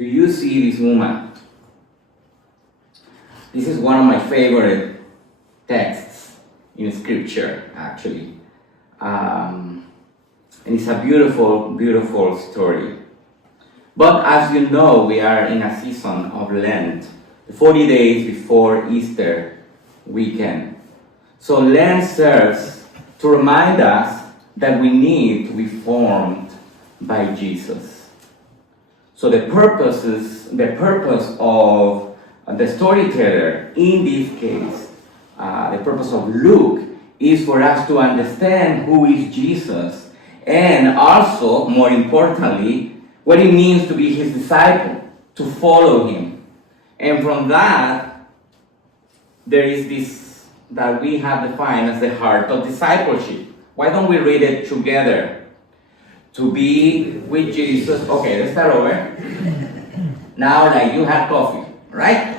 do you see this woman? This is one of my favorite texts in Scripture, actually. And it's a beautiful, beautiful story. But as you know, we are in a season of Lent, 40 days before Easter weekend. So Lent serves to remind us that we need to be formed by Jesus. So the purpose of the storyteller in this case, the purpose of Luke, is for us to understand who is Jesus, and also, more importantly, what it means to be his disciple, to follow him. And from that, there is this that we have defined as the heart of discipleship. Why don't we read it together? To be with Jesus. Okay, let's start over. Now, like you had coffee, right?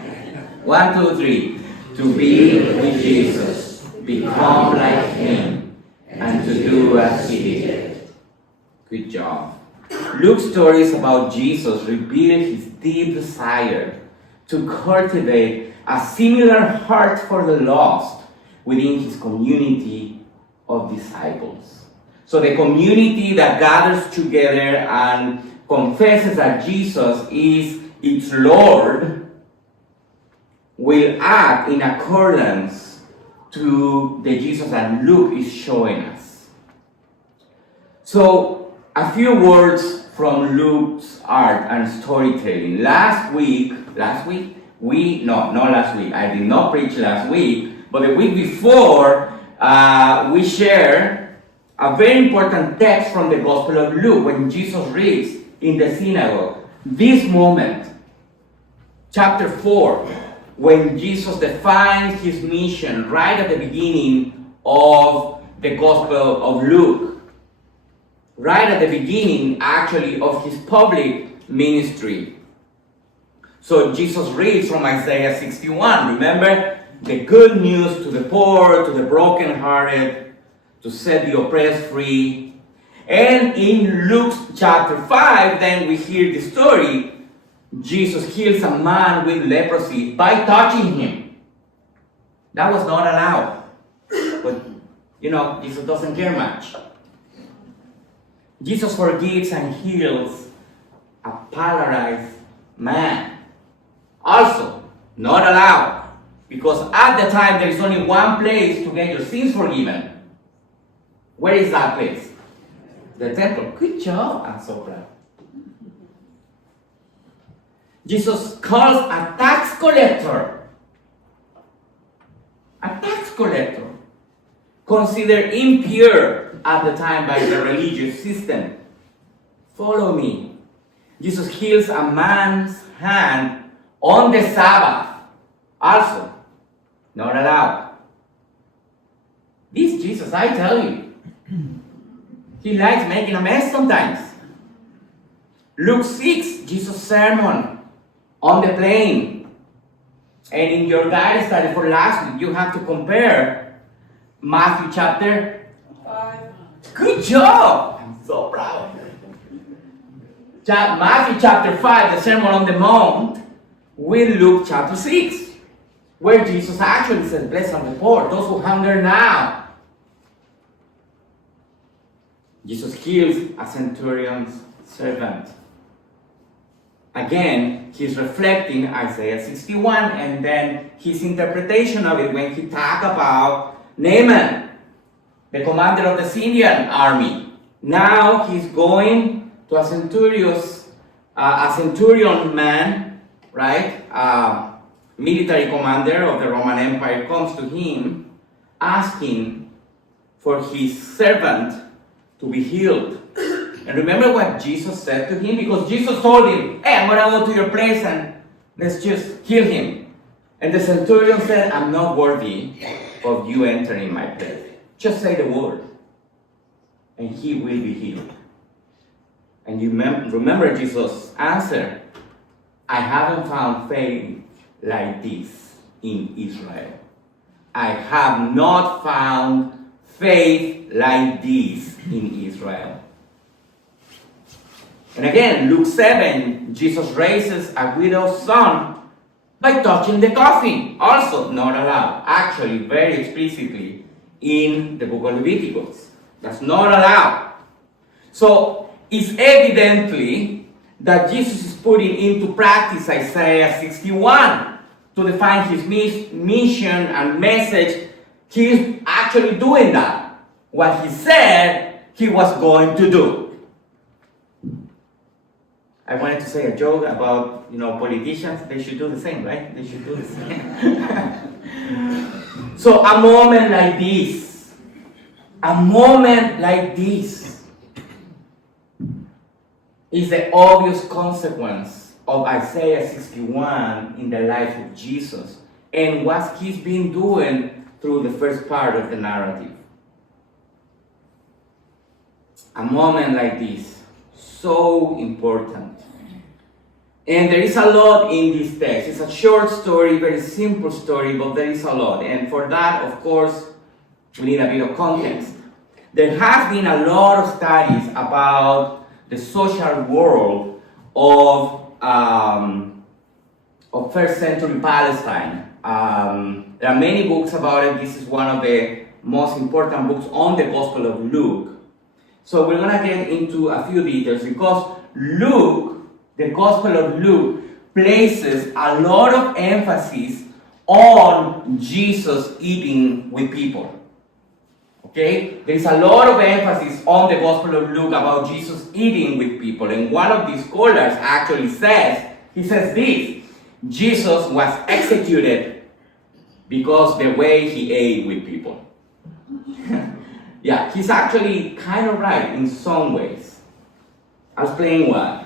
1, 2, 3. To be with Jesus, become like him, and to do as he did. Good job. Luke's stories about Jesus reveal his deep desire to cultivate a similar heart for the lost within his community of disciples. So the community that gathers together and confesses that Jesus is its Lord will act in accordance to the Jesus that Luke is showing us. So, a few words from Luke's art and storytelling. Not last week, I did not preach last week, but the week before, we shared a very important text from the Gospel of Luke when Jesus reads in the synagogue. This moment, chapter 4, when Jesus defines his mission right at the beginning of the Gospel of Luke. Right at the beginning, actually, of his public ministry. So Jesus reads from Isaiah 61. Remember, the good news to the poor, to the brokenhearted, to set the oppressed free. And in Luke chapter 5, then we hear the story. Jesus heals a man with leprosy by touching him. That was not allowed. But, Jesus doesn't care much. Jesus forgives and heals a paralyzed man. Also, not allowed. Because at the time, there is only one place to get your sins forgiven. Where is that place? The temple. Good job. I'm so proud. Jesus calls a tax collector. A tax collector. Considered impure at the time by the religious system. Follow me. Jesus heals a man's hand on the Sabbath. Also, not allowed. This Jesus, I tell you, he likes making a mess sometimes. Luke 6, Jesus' sermon on the plain. And in your guide study for last week, you have to compare Matthew chapter 5. Good job! I'm so proud. Matthew chapter 5, the Sermon on the Mount, with Luke chapter 6, where Jesus actually says, blessed are the poor, those who hunger now. Jesus heals a centurion's servant. Again, he's reflecting Isaiah 61 and then his interpretation of it when he talked about Naaman, the commander of the Syrian army. Now he's going to a centurion man, right? Military commander of the Roman Empire comes to him asking for his servant to be healed. And remember what Jesus said to him? Because Jesus told him, hey, I'm going to go to your place and let's just heal him. And the centurion said, I'm not worthy of you entering my place. Just say the word, and he will be healed. And you remember Jesus' answer, I haven't found faith like this in Israel. I have not found faith like this in Israel. And again, Luke 7, Jesus raises a widow's son by touching the coffin. Also not allowed. Actually, very explicitly in the book of Leviticus. That's not allowed. So it's evidently that Jesus is putting into practice Isaiah 61 to define his mission and message. He's actually doing that. What he said he was going to do. I wanted to say a joke about, politicians. They should do the same, right? They should do the same. So a moment like this is the obvious consequence of Isaiah 61 in the life of Jesus and what he's been doing through the first part of the narrative. A moment like this, so important. And there is a lot in this text. It's a short story, very simple story, but there is a lot. And for that, of course, we need a bit of context. There has been a lot of studies about the social world of first century Palestine. There are many books about it. This is one of the most important books on the Gospel of Luke. So we're going to get into a few details because the Gospel of Luke places a lot of emphasis on Jesus eating with people. Okay? There's a lot of emphasis on the Gospel of Luke about Jesus eating with people. And one of these scholars actually says this: Jesus was executed because the way he ate with people. Yeah, he's actually kind of right in some ways. I'll explain why.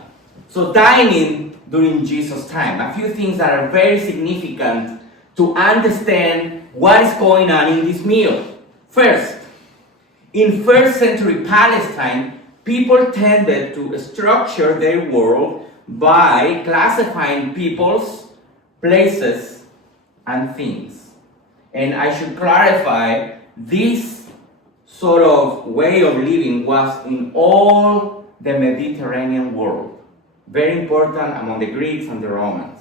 So dining during Jesus' time, a few things that are very significant to understand what is going on in this meal. First, in first century Palestine, people tended to structure their world by classifying peoples, places, and things. And I should clarify, this sort of way of living was in all the Mediterranean world. Very important among the Greeks and the Romans.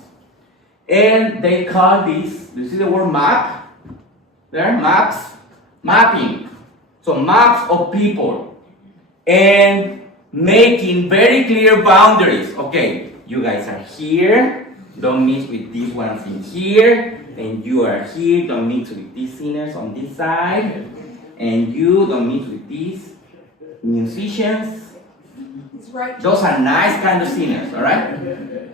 And they call this, do you see the word map? There, maps, mapping. So maps of people. And making very clear boundaries. Okay, you guys are here, don't mix with these ones in here. And you are here, don't mix with these sinners on this side. And you don't mix with these musicians. Right. Those are nice kind of sinners, all right?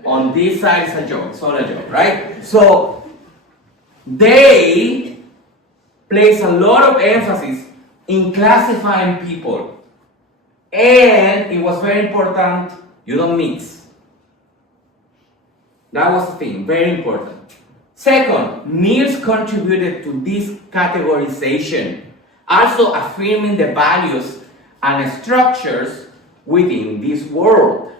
On this side is a joke, it's all a joke, right? So they place a lot of emphasis in classifying people. And it was very important, you don't mix. That was the thing, very important. Second, meals contributed to this categorization, also affirming the values and structures within this world.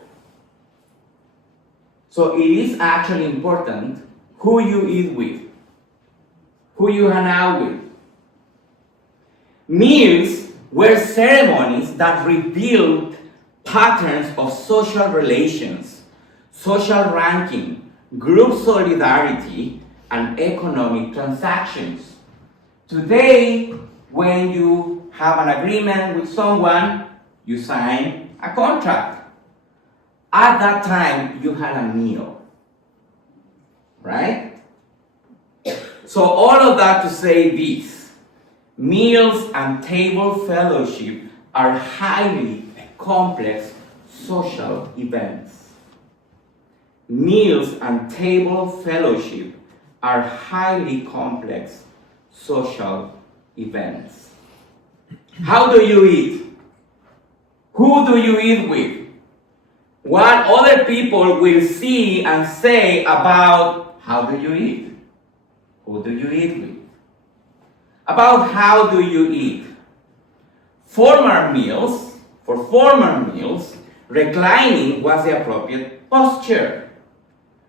So it is actually important who you eat with, who you hang out with. Meals were ceremonies that revealed patterns of social relations, social ranking, group solidarity, and economic transactions. Today, when you have an agreement with someone, you sign a contract. At that time, you had a meal, right? So all of that to say this: meals and table fellowship are highly complex social events. Meals and table fellowship are highly complex social events. How do you eat? Who do you eat with? What other people will see and say about how do you eat? Who do you eat with? About how do you eat? For former meals, reclining was the appropriate posture,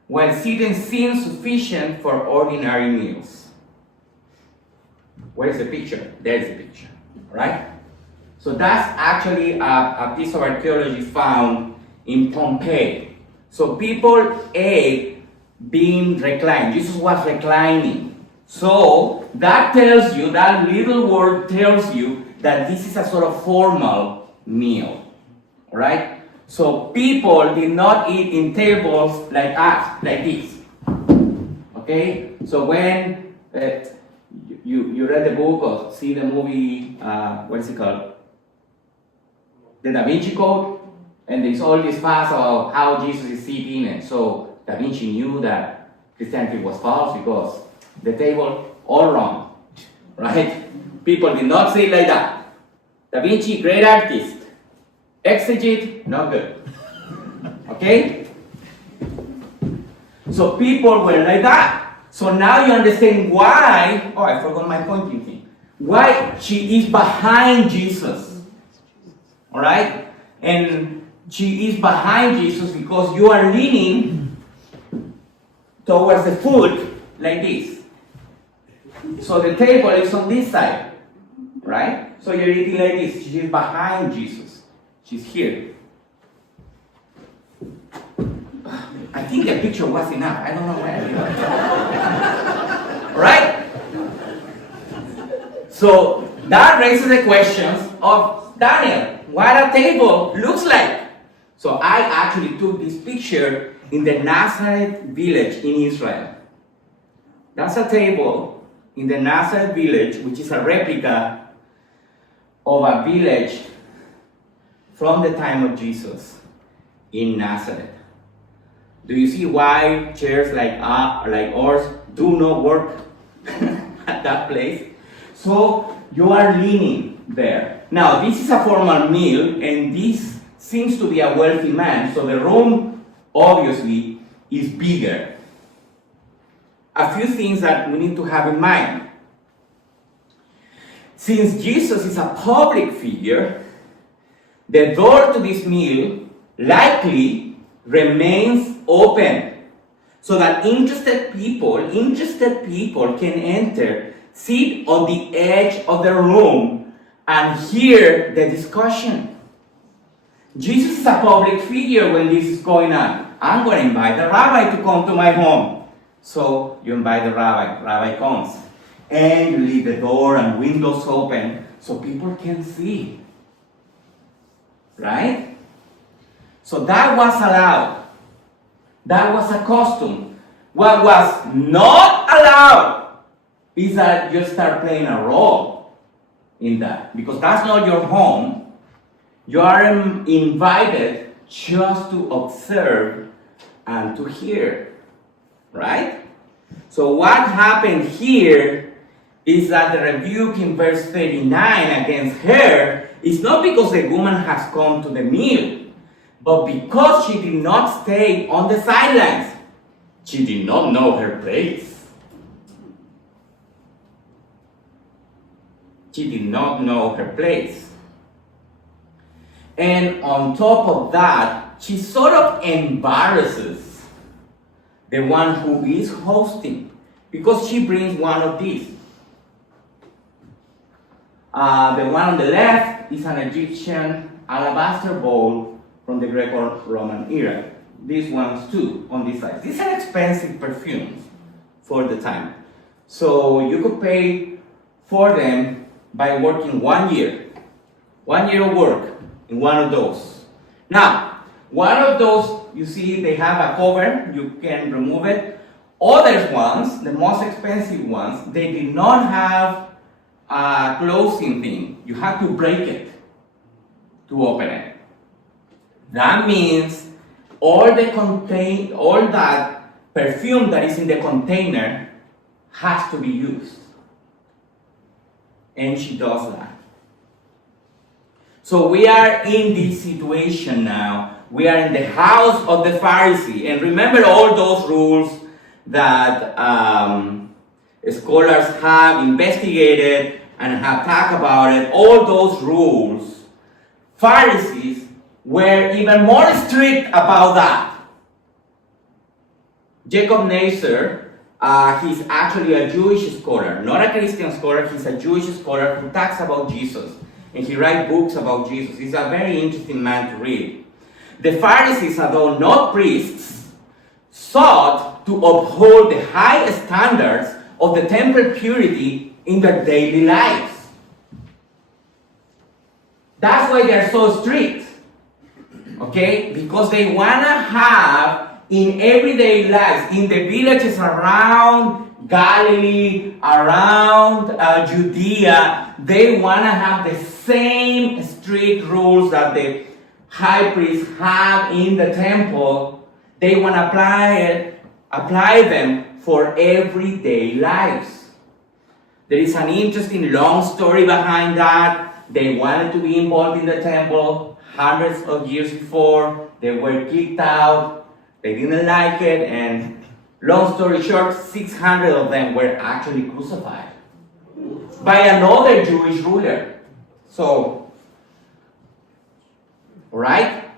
while sitting seemed sufficient for ordinary meals. Where's the picture? There's the picture, right? So that's actually a piece of archaeology found in Pompeii. So people ate being reclined. Jesus was reclining. So that tells you, that little word tells you that this is a sort of formal meal. Right? So people did not eat in tables like us, like this. Okay? So when you read the book or see the movie, what is it called? The Da Vinci Code, and there's all this fuss about how Jesus is sitting, and so Da Vinci knew that Christianity was false because the table all wrong, right? People did not sit like that. Da Vinci, great artist. Exegete, not good. Okay? So people were like that. So now you understand why, oh, I forgot my pointing thing. Why she is behind Jesus. Alright? And she is behind Jesus because you are leaning towards the food like this. So the table is on this side. Right? So you're eating like this. She is behind Jesus. She's here. I think the picture was enough. I don't know why I did that. Right? So that raises the questions of Daniel. What a table looks like. So I actually took this picture in the Nazareth village in Israel. That's a table in the Nazareth village, which is a replica of a village from the time of Jesus in Nazareth. Do you see why chairs like ours do not work at that place? So you are leaning there. Now this is a formal meal, and this seems to be a wealthy man, so the room obviously is bigger. A few things that we need to have in mind. Since Jesus is a public figure, the door to this meal likely remains open so that interested people can enter, sit on the edge of the room, and hear the discussion. Jesus is a public figure when this is going on. I'm going to invite the rabbi to come to my home. So you invite the rabbi comes, and you leave the door and windows open so people can see. Right? So that was allowed. That was a custom. What was not allowed is that you start playing a role in that. Because that's not your home. You are invited just to observe and to hear. Right? So what happened here is that the rebuke in verse 39 against her is not because the woman has come to the meal, but because she did not stay on the sidelines. She did not know her place. She did not know her place. And on top of that, she sort of embarrasses the one who is hosting, because she brings one of these. The one on the left is an Egyptian alabaster bowl from the Greco-Roman era. These ones too, on this side. These are expensive perfumes for the time. So you could pay for them by working 1 year. 1 year of work in one of those. Now, one of those, you see they have a cover, you can remove it. Other ones, the most expensive ones, they did not have a closing thing. You have to break it to open it. That means all that perfume that is in the container has to be used. And she does that. So we are in this situation now. We are in the house of the Pharisee. And remember all those rules that scholars have investigated and have talked about it. All those rules. Pharisees were even more strict about that. Jacob Nasser, he's actually a Jewish scholar, not a Christian scholar. He's a Jewish scholar who talks about Jesus. And he writes books about Jesus. He's a very interesting man to read. The Pharisees, although not priests, sought to uphold the high standards of the temple purity in their daily lives. That's why they're so strict. Okay? Because they want to have in everyday lives, in the villages around Galilee, around Judea, they want to have the same strict rules that the high priests have in the temple. They want to apply them for everyday lives. There is an interesting long story behind that. They wanted to be involved in the temple hundreds of years before. They were kicked out. They didn't like it, and long story short, 600 of them were actually crucified by another Jewish ruler. So, right?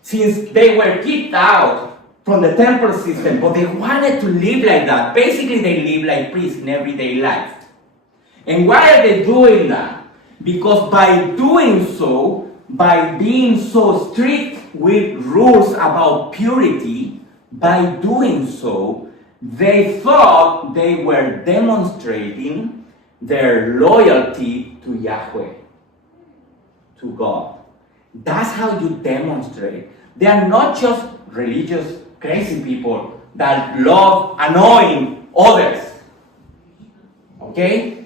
Since they were kicked out from the temple system, but they wanted to live like that. Basically, they live like priests in everyday life. And why are they doing that? Because by doing so, by being so strict with rules about purity, by doing so, they thought they were demonstrating their loyalty to Yahweh, to God. That's how you demonstrate. They are not just religious, crazy people that love annoying others. Okay?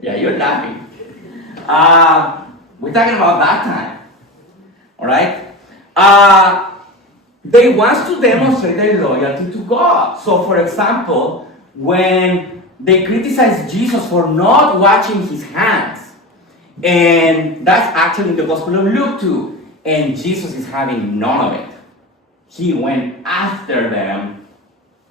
Yeah, you're laughing. We're talking about that time. Alright? They want to demonstrate their loyalty to God. So, for example, when they criticize Jesus for not washing his hands, and that's actually in the Gospel of Luke too, and Jesus is having none of it. He went after them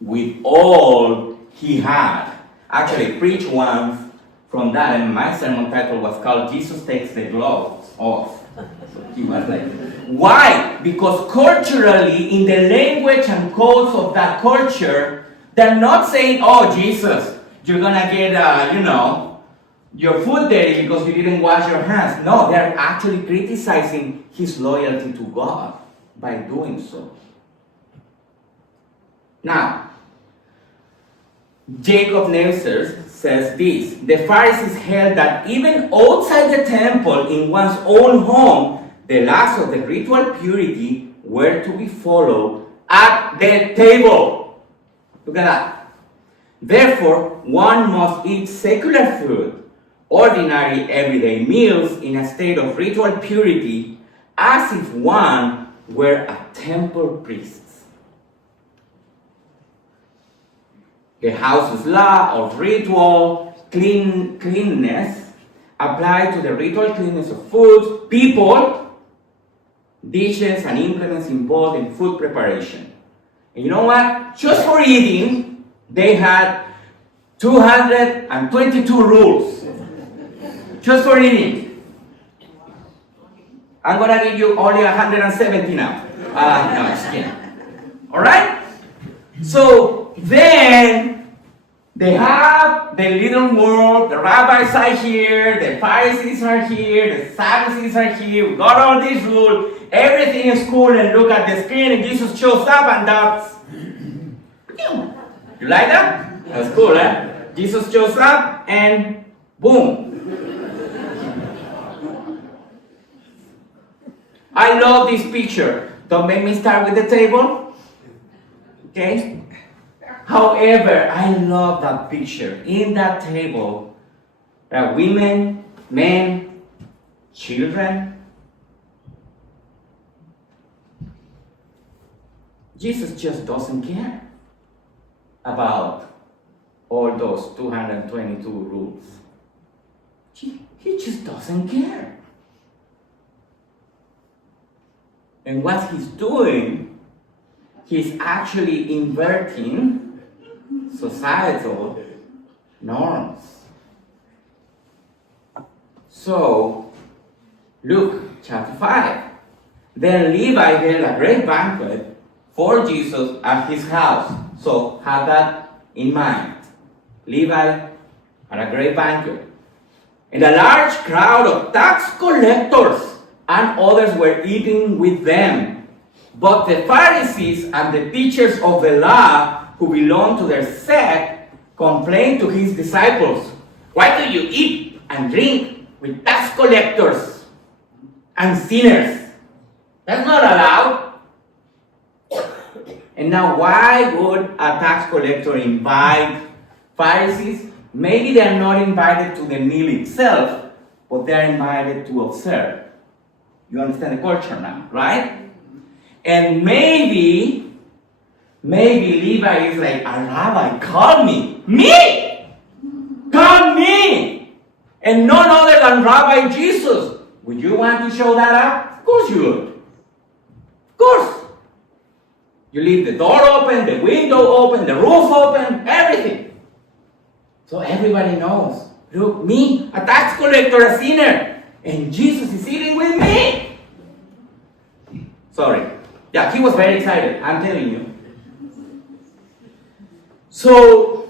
with all he had. Actually, preached once from that, and my sermon title was called Jesus Takes the Gloves Off. So he was like, why? Because culturally, in the language and codes of that culture, they're not saying, oh, Jesus, you're gonna get, your foot dirty because you didn't wash your hands. No, they're actually criticizing his loyalty to God by doing so. Now, Jacob Neusser says this: the Pharisees held that even outside the temple, in one's own home, the laws of the ritual purity were to be followed at the table. Look at that. Therefore, one must eat secular food, ordinary everyday meals, in a state of ritual purity, as if one were a temple priest. The house's law of ritual cleanness applied to the ritual cleanness of foods, people, dishes, and implements involved in food preparation. And you know what? Just for eating, they had 222 rules. Just for eating. I'm going to give you only 170 now. No, just kidding. Alright? So then they have the little world, the rabbis are here, the Pharisees are here, the Sadducees are here, we got all these rules, everything is cool, and look at the screen and Jesus shows up and that's... You like that? That's cool, eh? Jesus shows up and boom. I love this picture. Don't make me start with the table. Okay? However, I love that picture. In that table, there are women, men, children. Jesus just doesn't care about all those 222 rules. He just doesn't care. And what he's doing, he's actually inverting societal norms. So, Luke chapter 5. Then Levi held a great banquet for Jesus at his house. So, have that in mind. Levi had a great banquet. And a large crowd of tax collectors and others were eating with them. But the Pharisees and the teachers of the law, who belonged to their sect, complained to his disciples, "Why do you eat and drink with tax collectors and sinners? That's not allowed." And now, why would a tax collector invite Pharisees? Maybe they're not invited to the meal itself, but they're invited to observe. You understand the culture now, right? And maybe Levi is like, "A rabbi, call me. Me! Call me! And none other than Rabbi Jesus." Would you want to show that up? Of course you would. Of course. You leave the door open, the window open, the roof open, everything. So everybody knows. Look, me, a tax collector, a sinner, and Jesus is eating with me. Sorry. Yeah, he was very excited, I'm telling you. So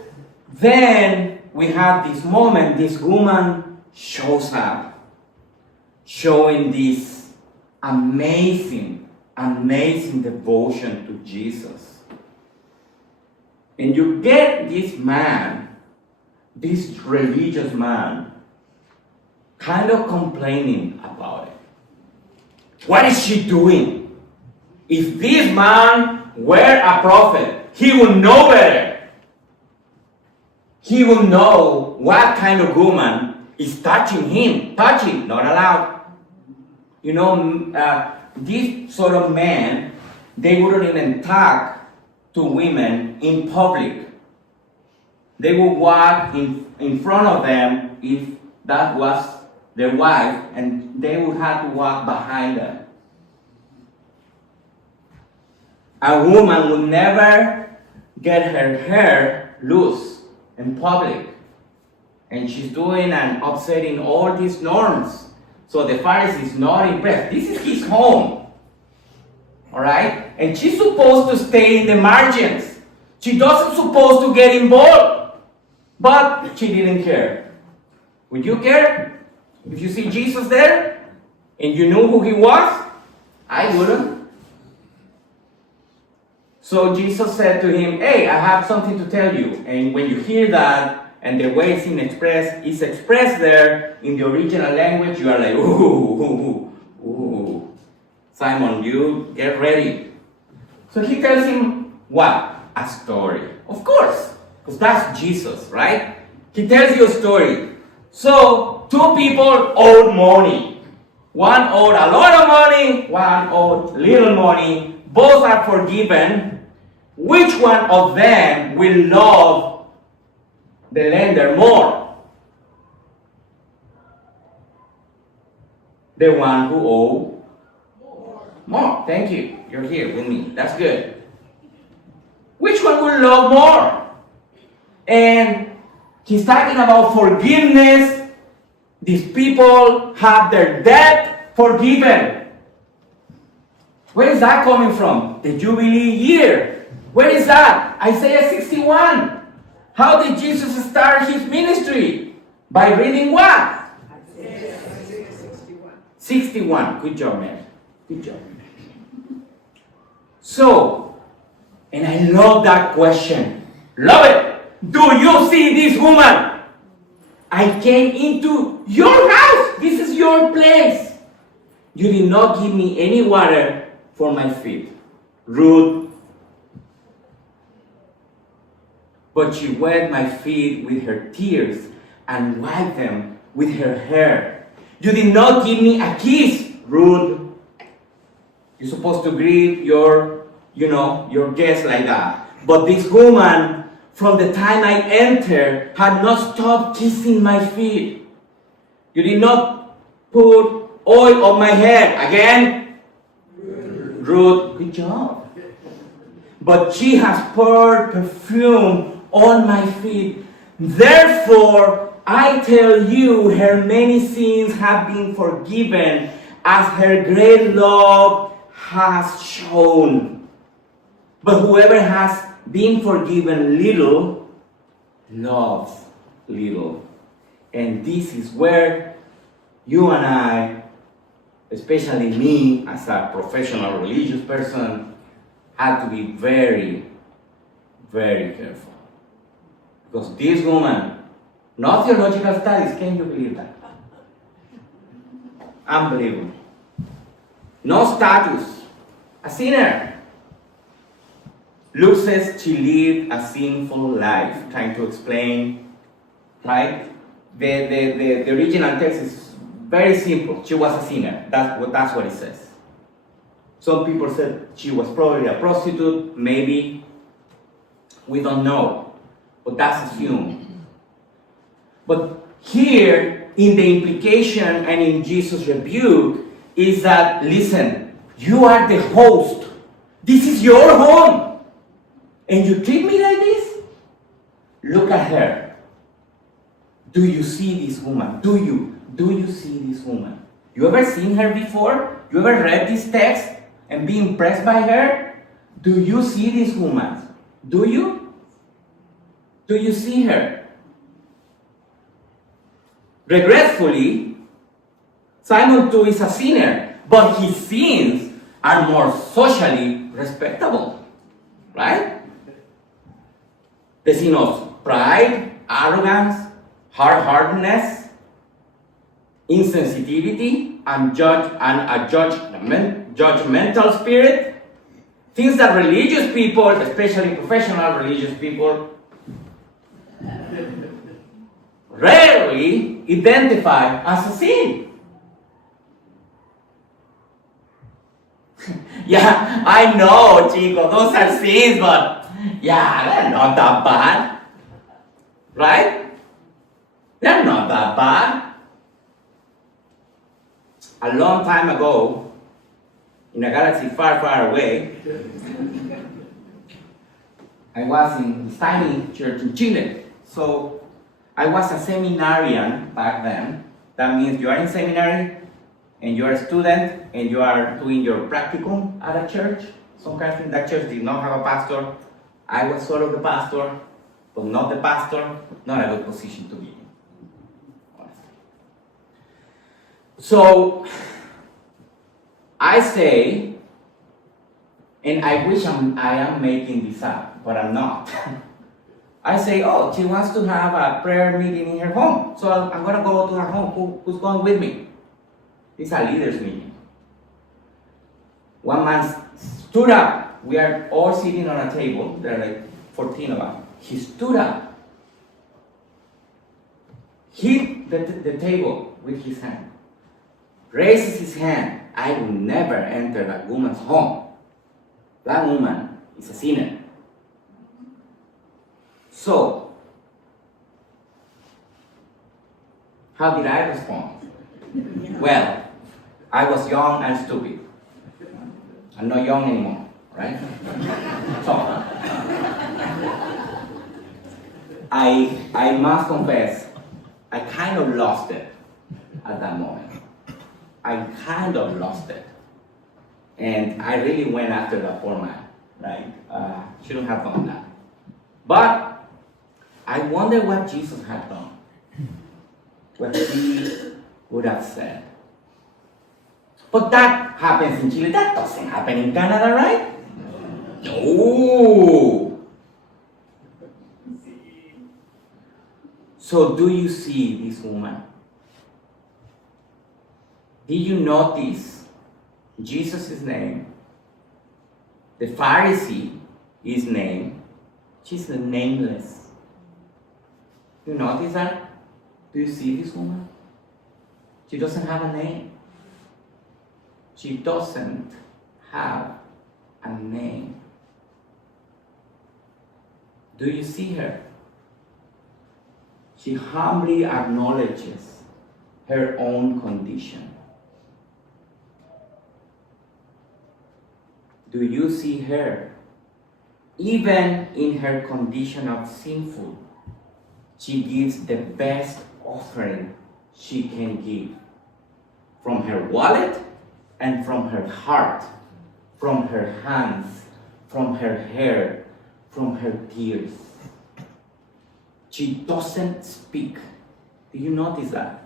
then we have this moment, this woman shows up, showing this amazing devotion to Jesus. And you get this man, this religious man, kind of complaining about it. What is she doing? If this man were a prophet, he would know better. He would know what kind of woman is touching him. Touching, not allowed. You know, these sort of men, they wouldn't even talk to women in public. They would walk in front of them if that was their wife, and they would have to walk behind them. A woman would never get her hair loose in public. And she's doing and upsetting all these norms. So the Pharisee is not impressed. This is his home. Alright? And she's supposed to stay in the margins. She doesn't supposed to get involved. But she didn't care. Would you care? If you see Jesus there and you knew who he was? I wouldn't. So Jesus said to him, "Hey, I have something to tell you." And when you hear that, and the way it's expressed there in the original language, you are like, ooh. Simon, you get ready. So he tells him what? A story. Of course, because that's Jesus, right? He tells you a story. So, two people owed money. One owed a lot of money, one owed little money. Both are forgiven. Which one of them will love the lender more? The one who owed more. Thank you. You're here with me. That's good. Which one will love more? And he's talking about forgiveness. These people have their debt forgiven. Where is that coming from? The Jubilee year. Where is that? Isaiah 61. How did Jesus start his ministry? By reading what? Isaiah 61. 61. Good job, man. Good job. So, and I love that question. Love it. Do you see this woman? I came into your house. This is your place. You did not give me any water for my feet. Rude. But she wet my feet with her tears and wiped them with her hair. You did not give me a kiss. Rude. You're supposed to greet your guests like that. But this woman, from the time I entered, had not stopped kissing my feet. You did not put oil on my head. Again? Rude. Good job. But she has poured perfume on my feet. Therefore, I tell you, her many sins have been forgiven, as her great love has shown. But whoever has been forgiven little, loves little. And this is where you and I especially me as a professional religious person, had to be very, very careful. Because this woman, no theological studies, can you believe that? Unbelievable. No status, a sinner. Luke says she lived a sinful life, trying to explain, right? The original text is very simple. She was a sinner. That's what it says. Some people said she was probably a prostitute, maybe. We don't know, but that's assumed. But here, in the implication and in Jesus' rebuke, is that, listen, you are the host. This is your home. And you treat me like this? Look at her. Do you see this woman? Do you see this woman? You ever seen her before? You ever read this text and be impressed by her? Do you see this woman? Do you? Do you see her? Regretfully, Simon too is a sinner, but his sins are more socially respectable, right? The sin of pride, arrogance, hard-heartedness, insensitivity, and a judgmental spirit, things that religious people, especially professional religious people, rarely identify as a sin. Yeah, I know, chicos, those are sins, but yeah, they're not that bad. Right? They're not that bad. A long time ago, in a galaxy far, far away, I was in this tiny church in Chile. So I was a seminarian back then. That means you are in seminary and you are a student and you are doing your practicum at a church. Some kind of thing. That church did not have a pastor. I was sort of the pastor, but not the pastor. Not a good position to be in. So I say, and I wish I am making this up, but I'm not. I say, oh, she wants to have a prayer meeting in her home. So I'm going to go to her home. Who's going with me? It's a leaders meeting. One man stood up. We are all sitting on a table. There are like 14 of us. He stood up, hit the table with his hand, raises his hand. I will never enter that woman's home. That woman is a sinner. So, how did I respond? Well, I was young and stupid. I'm not young anymore, right? So, I must confess, I kind of lost it at that moment. I kind of lost it. And I really went after that poor man, right? Shouldn't have done that. But I wonder what Jesus had done. What he would have said. But that happens in Chile. That doesn't happen in Canada, right? No. So do you see this woman? Did you notice Jesus' name? The Pharisee is named. She's nameless. You notice that? Do you see this woman? She doesn't have a name. She doesn't have a name. Do you see her? She humbly acknowledges her own condition. Do you see her? Even in her condition of sinful, she gives the best offering she can give. From her wallet and from her heart, from her hands, from her hair, from her tears. She doesn't speak. Do you notice that?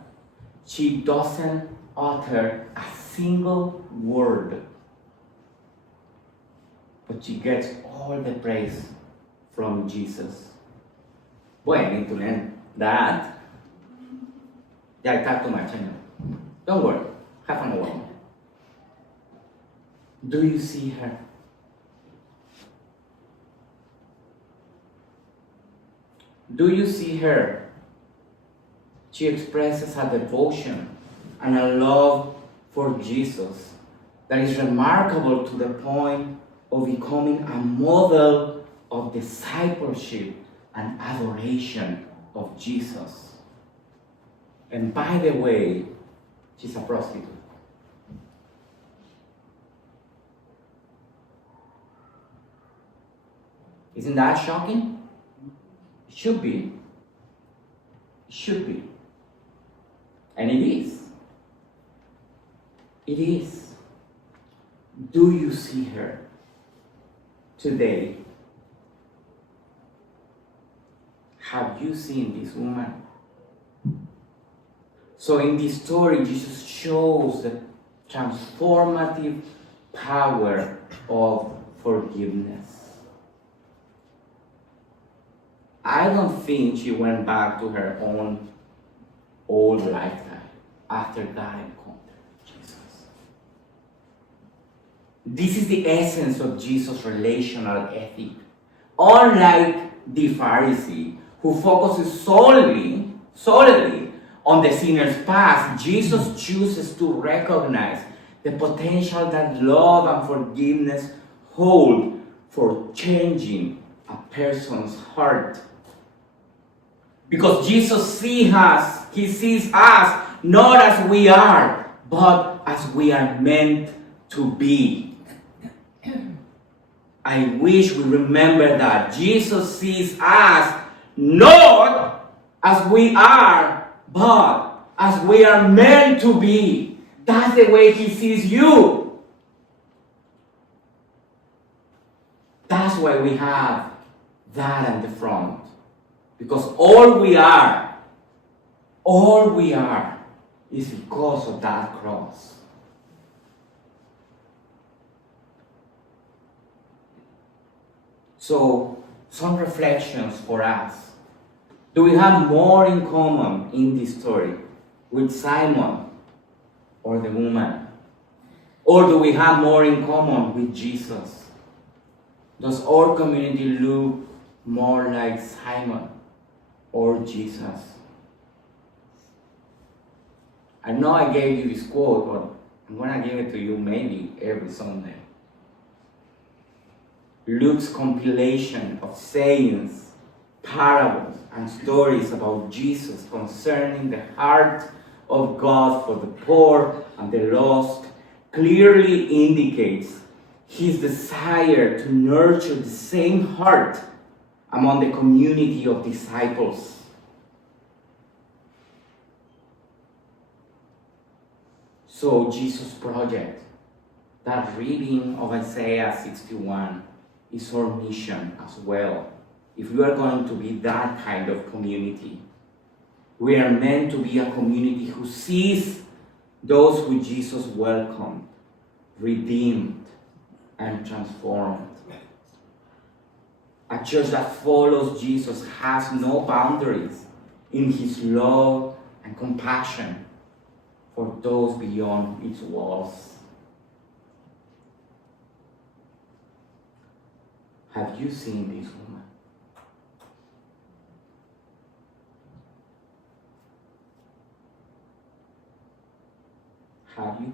She doesn't utter a single word. But she gets all the praise from Jesus. Boy, I need to learn that. Yeah, I talk too much, I know. Don't worry, have an hour. Do you see her? Do you see her? She expresses a devotion and a love for Jesus that is remarkable to the point of becoming a model of discipleship and adoration of Jesus. And by the way, she's a prostitute. Isn't that shocking? It should be. It should be. And it is. It is. Do you see her today? Have you seen this woman? So in this story, Jesus shows the transformative power of forgiveness. I don't think she went back to her own old lifestyle after that encounter with Jesus. This is the essence of Jesus' relational ethic. Unlike the Pharisee, who focuses solely on the sinner's past, Jesus chooses to recognize the potential that love and forgiveness hold for changing a person's heart. Because Jesus sees us, He sees us not as we are, but as we are meant to be. I wish we remember that. Jesus sees us not as we are, but as we are meant to be. That's the way He sees you. That's why we have that at the front. Because all we are is because of that cross. So, some reflections for us. Do we have more in common in this story with Simon or the woman? Or do we have more in common with Jesus? Does our community look more like Simon or Jesus? I know I gave you this quote, but I'm going to give it to you maybe every Sunday. Luke's compilation of sayings, parables, and stories about Jesus concerning the heart of God for the poor and the lost clearly indicates His desire to nurture the same heart among the community of disciples. So Jesus' project, that reading of Isaiah 61, is our mission as well. If we are going to be that kind of community, we are meant to be a community who sees those who Jesus welcomed, redeemed, and transformed. A church that follows Jesus has no boundaries in His love and compassion for those beyond its walls. Have you seen this woman? Have you?